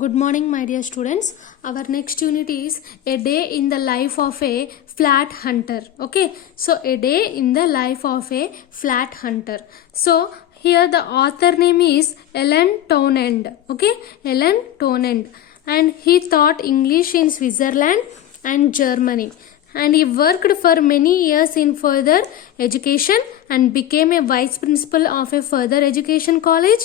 Good morning, my dear students. Our next unit is a day in the life of a flat hunter. Okay, so a day in the life of a flat hunter. So here the author name is Ellen Townend. Okay, Ellen Townend, and he taught English in Switzerland and Germany. And he worked for many years in further education and became a vice principal of a further education college.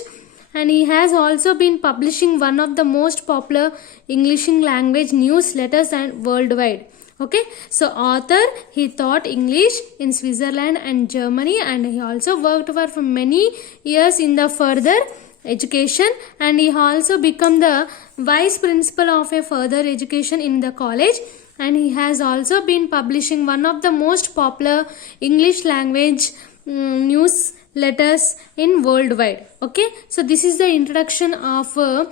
And he has also been publishing one of the most popular English language newsletters and worldwide. Okay, so author, he taught English in Switzerland and Germany, and he also worked for many years in the further education, and he also become the vice principal of a further education in the college. And he has also been publishing one of the most popular English language newsletters in worldwide. Okay, so this is the introduction of the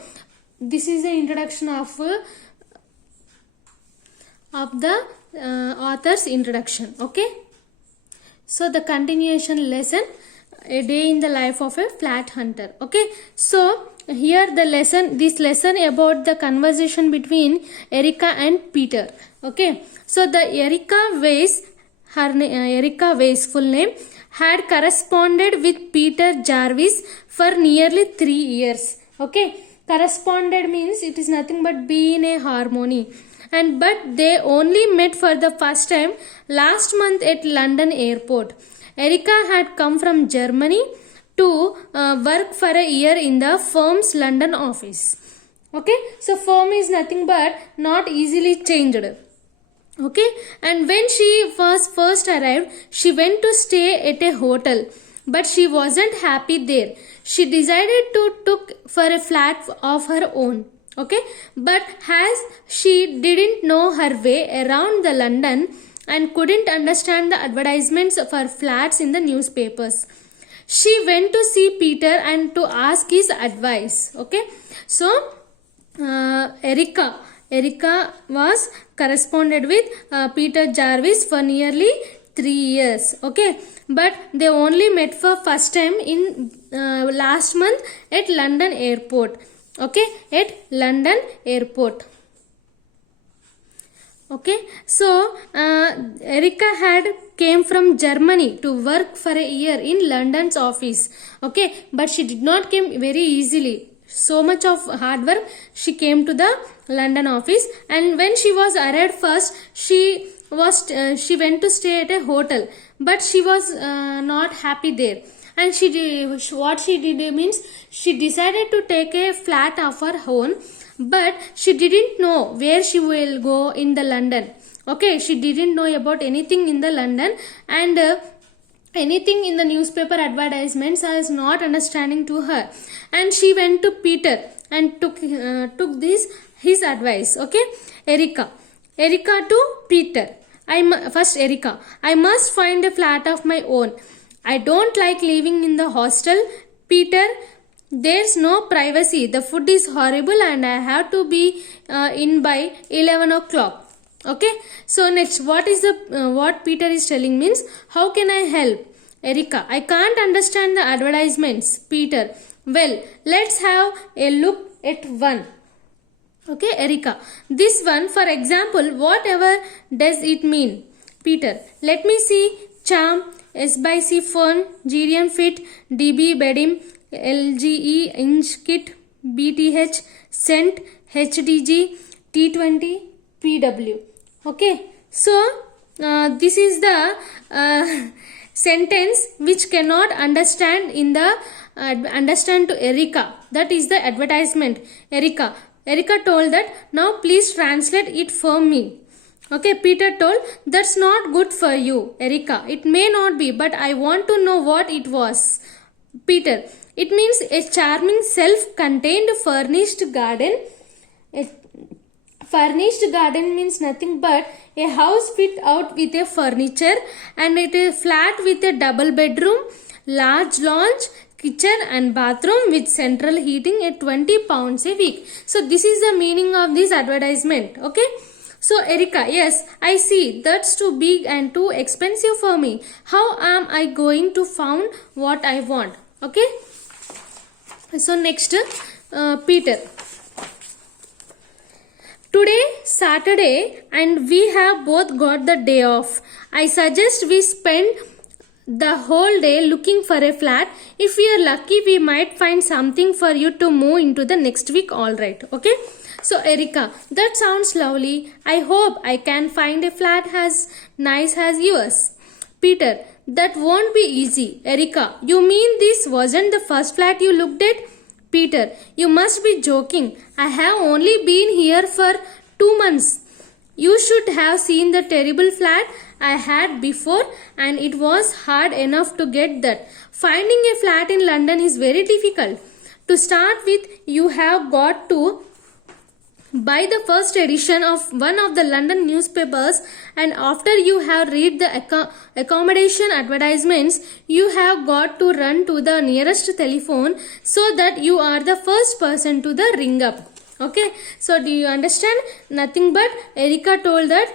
author's introduction. Okay, so the continuation lesson, a day in the life of a flat hunter. Okay, so here this lesson about the conversation between Erica and Peter. Okay, so the Erica Weiss full name, had corresponded with Peter Jarvis for nearly 3 years. Okay, corresponded means it is nothing but be in a harmony. But they only met for the first time last month at London airport. Erica had come from Germany to work for a year in the firm's London office. Okay, so firm is nothing but not easily changed. Okay, and when she was first arrived, she went to stay at a hotel, but she wasn't happy there. She decided to look for a flat of her own. Okay, but as she didn't know her way around the London and couldn't understand the advertisements for flats in the newspapers, she went to see Peter and to ask his advice. Okay, so Erica was corresponded with Peter Jarvis for nearly 3 years. Okay, but they only met for first time in last month at London airport. Okay, at London airport. Okay, so Erica had came from Germany to work for a year in London's office. Okay, but she did not came very easily. So much of hard work, she came to the London office, and when she was arrived first, she went to stay at a hotel, but she was not happy there. And what she did means she decided to take a flat of her own, but she didn't know where she will go in the London. Okay, she didn't know about anything in the London, and anything in the newspaper advertisements is not understanding to her. And she went to Peter and took his advice. Okay, Erica to Peter. Erica, I must find a flat of my own. I don't like living in the hostel. Peter, there's no privacy. The food is horrible and I have to be in by 11 o'clock. Okay, so next, what Peter is telling means, how can I help? Erica, I can't understand the advertisements. Peter, well, let's have a look at one. Okay, Erica, this one, for example, whatever does it mean? Peter, let me see. Charm, S by C Fern, GDM Fit, DB Bedim, LGE Inch Kit, BTH, Scent, HDG, T20, PW. Okay, so this is the sentence which cannot understand to Erica. That is the advertisement. Erica told that, now please translate it for me. Okay, Peter told, that's not good for you, Erica. It may not be, but I want to know what it was. Peter, it means a charming self-contained furnished garden. Furnished garden means nothing but a house fit out with a furniture, and it is flat with a double bedroom, large lounge, kitchen and bathroom with central heating at 20 pounds a week. So this is the meaning of this advertisement. Okay, so Erica, yes, I see, that's too big and too expensive for me. How am I going to find what I want? Okay, so next, Peter. Today Saturday and we have both got the day off. I suggest we spend the whole day looking for a flat. If we are lucky, we might find something for you to move into the next week. All right. Okay. So Erica, that sounds lovely. I hope I can find a flat as nice as yours. Peter, that won't be easy. Erica, you mean this wasn't the first flat you looked at? Peter, you must be joking. I have only been here for 2 months. You should have seen the terrible flat I had before, and it was hard enough to get that. Finding a flat in London is very difficult. To start with, you have got to buy the first edition of one of the London newspapers, and after you have read the accommodation advertisements, you have got to run to the nearest telephone so that you are the first person to the ring up. Okay, so do you understand? Nothing but Erica told that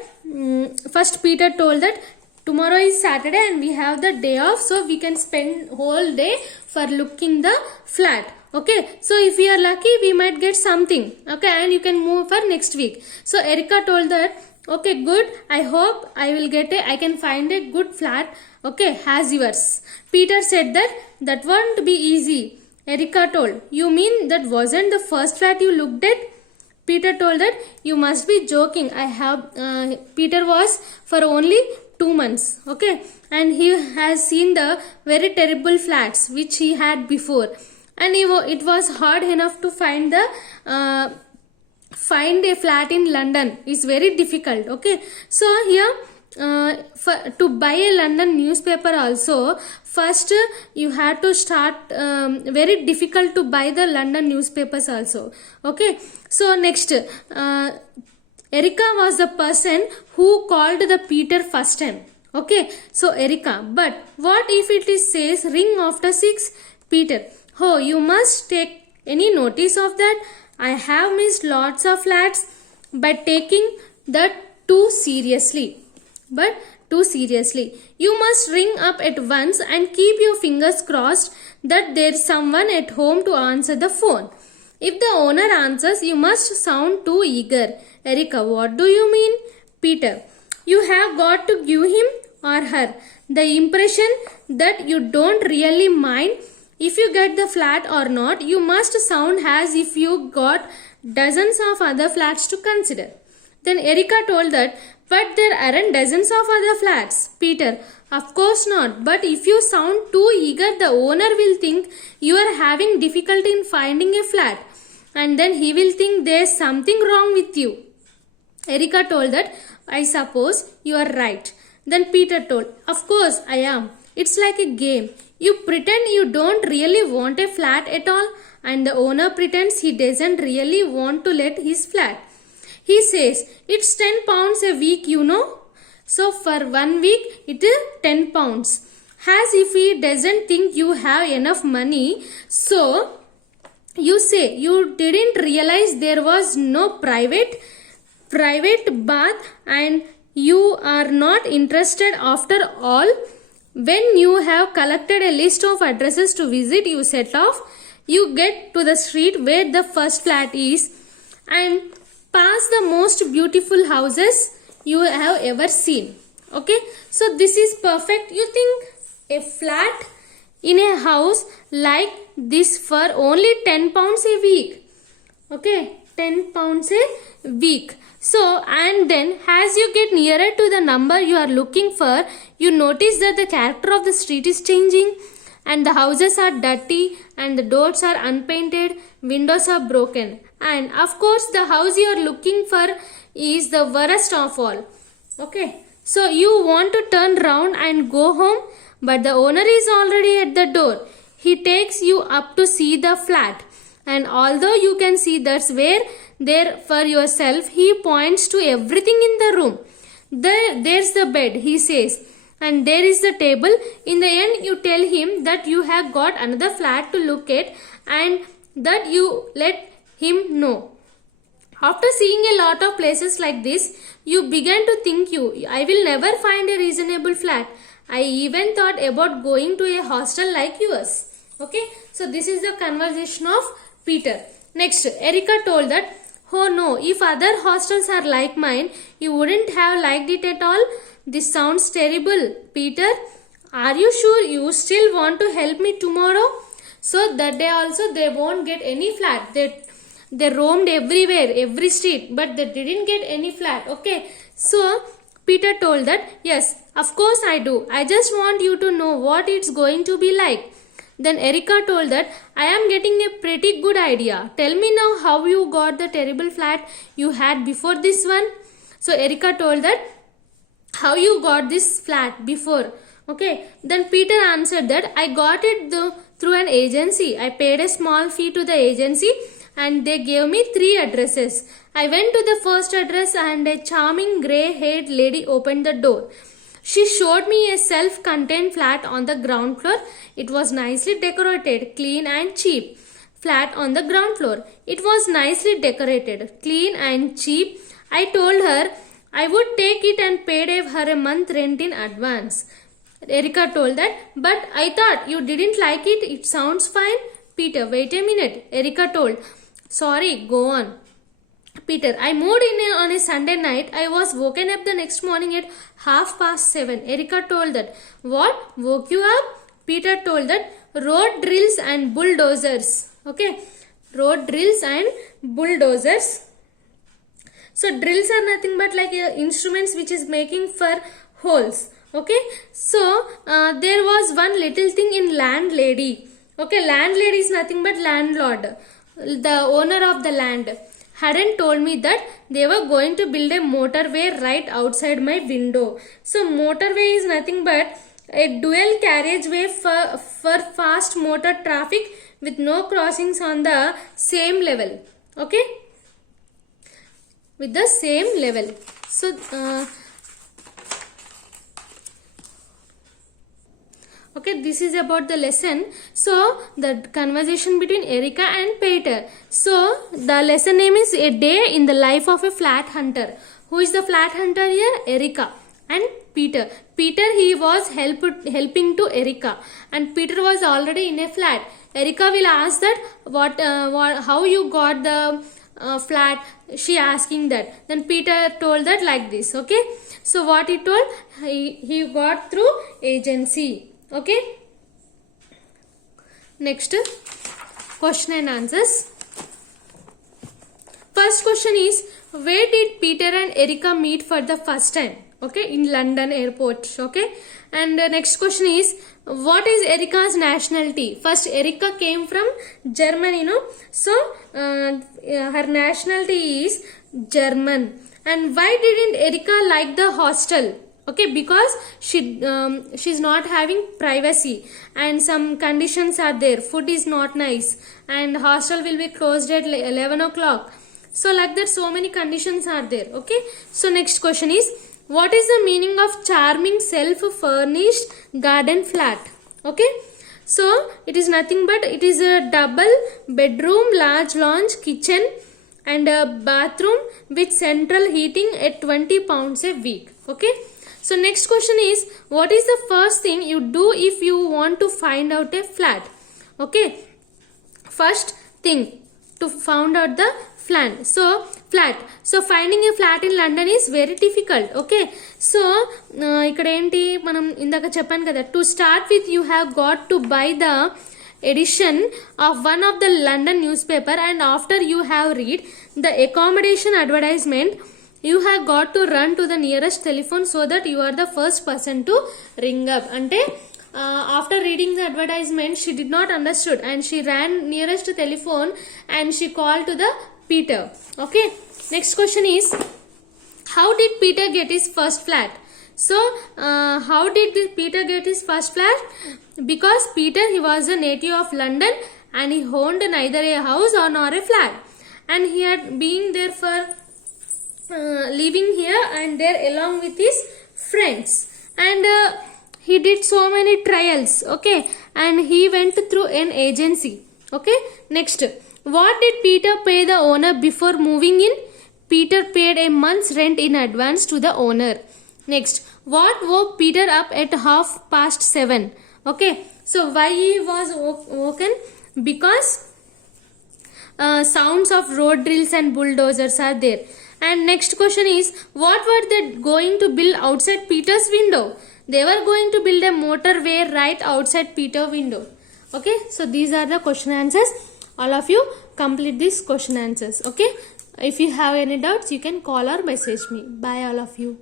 first Peter told that tomorrow is Saturday and we have the day off, so we can spend whole day for looking the flat. Okay, so if we are lucky, we might get something. Okay, and you can move for next week. So Erica told that, okay, good. I hope I can find a good flat. Okay, as yours. Peter said that won't be easy. Erica told, you mean that wasn't the first flat you looked at? Peter told that you must be joking. Peter was for only 2 months. Okay, and he has seen the very terrible flats which he had before. And it was hard enough to find a flat in London. It's very difficult. Okay, so here to buy a London newspaper also, first you have to start very difficult to buy the London newspapers also. Okay, so next Erica was the person who called the Peter first time. Okay, so Erica, but what if it says ring after 6? Peter, oh, you must take any notice of that. I have missed lots of flats by taking that too seriously. You must ring up at once and keep your fingers crossed that there's someone at home to answer the phone. If the owner answers, you must sound too eager. Erica, what do you mean? Peter, you have got to give him or her the impression that you don't really mind if you get the flat or not. You must sound as if you got dozens of other flats to consider. Then Erica told that, but there aren't dozens of other flats. Peter, of course not. But if you sound too eager, the owner will think you are having difficulty in finding a flat. And then he will think there's something wrong with you. Erica told that, I suppose you are right. Then Peter told, of course I am. It's like a game. You pretend you don't really want a flat at all, and the owner pretends he doesn't really want to let his flat. He says, it's £10 a week, you know. So for 1 week, it is £10. As if he doesn't think you have enough money. So you say you didn't realize there was no private bath and you are not interested after all. When you have collected a list of addresses to visit, you set off. You get to the street where the first flat is and pass the most beautiful houses you have ever seen. Okay, so this is perfect. You think a flat in a house like this for only £10 a week. Okay, £10 a week. So, and then as you get nearer to the number you are looking for, you notice that the character of the street is changing and the houses are dirty and the doors are unpainted, windows are broken. And of course, the house you are looking for is the worst of all. Okay, so you want to turn round and go home, but the owner is already at the door. He takes you up to see the flat, and although you can see that's where there for yourself, he points to everything in the room. There's the bed, he says, and there is the table. In the end, you tell him that you have got another flat to look at and that you let him know. After seeing a lot of places like this, you begin to think I will never find a reasonable flat. I even thought about going to a hostel like yours. Okay, so this is the conversation of Peter. Next, Erica told that, Oh no, if other hostels are like mine, you wouldn't have liked it at all. This sounds terrible. Peter, are you sure you still want to help me tomorrow? So that day also they won't get any flat. They roamed everywhere, every street, but they didn't get any flat. Okay, so Peter told that, yes, of course I do. I just want you to know what it's going to be like. Then Erica told that, I am getting a pretty good idea. Tell me now how you got the terrible flat you had before this one. So Erica told that, how you got this flat before. Okay, then Peter answered that, I got it through an agency. I paid a small fee to the agency and they gave me 3 addresses. I went to the first address and a charming grey-haired lady opened the door. She showed me a self-contained flat on the ground floor. It was nicely decorated, clean and cheap. Flat on the ground floor. It was nicely decorated, clean and cheap. I told her I would take it and paid her a month rent in advance. Erica told that, but I thought you didn't like it. It sounds fine. Peter, wait a minute. Erica told. Sorry, go on. Peter, I moved in on a Sunday night. I was woken up the next morning at 7:30. Erica told that. What? Woke you up? Peter told that. Road drills and bulldozers. Okay. Road drills and bulldozers. So drills are nothing but like instruments which is making for holes. Okay. So there was one little thing in landlady. Okay. Landlady is nothing but landlord. The owner of the land hadn't told me that they were going to build a motorway right outside my window. So motorway is nothing but a dual carriageway for fast motor traffic with no crossings on the same level. Okay, with the same level. So okay, this is about the lesson. So the conversation between Erica and Peter. So the lesson name is A Day in the Life of a Flat Hunter. Who is the flat hunter here? Erica and Peter. Peter, he was helping to Erica, and Peter was already in a flat. Erica will ask that how you got the flat. She asking that. Then Peter told that like this. Okay. So what he told? He got through agency. Okay. Next question and answers. First question is, where did Peter and Erica meet for the first time? Okay, in London airport. Okay. And next question is, what is Erica's nationality? First, Erica came from Germany, no? So her nationality is German. And why didn't Erica like the hostel? Okay, because she's not having privacy and some conditions are there. Food is not nice and hostel will be closed at 11 o'clock. So like that, so many conditions are there. Okay. So next question is, what is the meaning of charming self-furnished garden flat? Okay. So it is nothing but it is a double bedroom, large lounge, kitchen and a bathroom with central heating at 20 pounds a week. Okay. So next question is, what is the first thing you do if you want to find out a flat? Okay. First thing to find out the flat. So finding a flat in London is very difficult. Okay. So ఇక్కడ ఏంటి మనం ఇందాక చెప్పాను కదా, to start with you have got to buy the edition of one of the London newspaper, and after you have read the accommodation advertisement, you have got to run to the nearest telephone so that you are the first person to ring up. Ante after reading the advertisement, she did not understood and she ran nearest telephone and she called to the Peter. Okay. Next question is, how did Peter get his first flat? So how did Peter get his first flat? Because Peter, he was a native of London and he owned neither a house or nor a flat, and he had been there for living here and there along with his friends, and he did so many trials. Okay. And he went through an agency. Okay. Next, what did Peter pay the owner before moving in? Peter paid a month's rent in advance to the owner. Next, what woke Peter up at 7:30? Okay. So why he was woken? Because sounds of road drills and bulldozers are there. And next question is, what were they going to build outside Peter's window? They were going to build a motorway right outside Peter's window. Okay, so these are the question answers. All of you complete these question answers. Okay, if you have any doubts, you can call or message me. Bye all of you.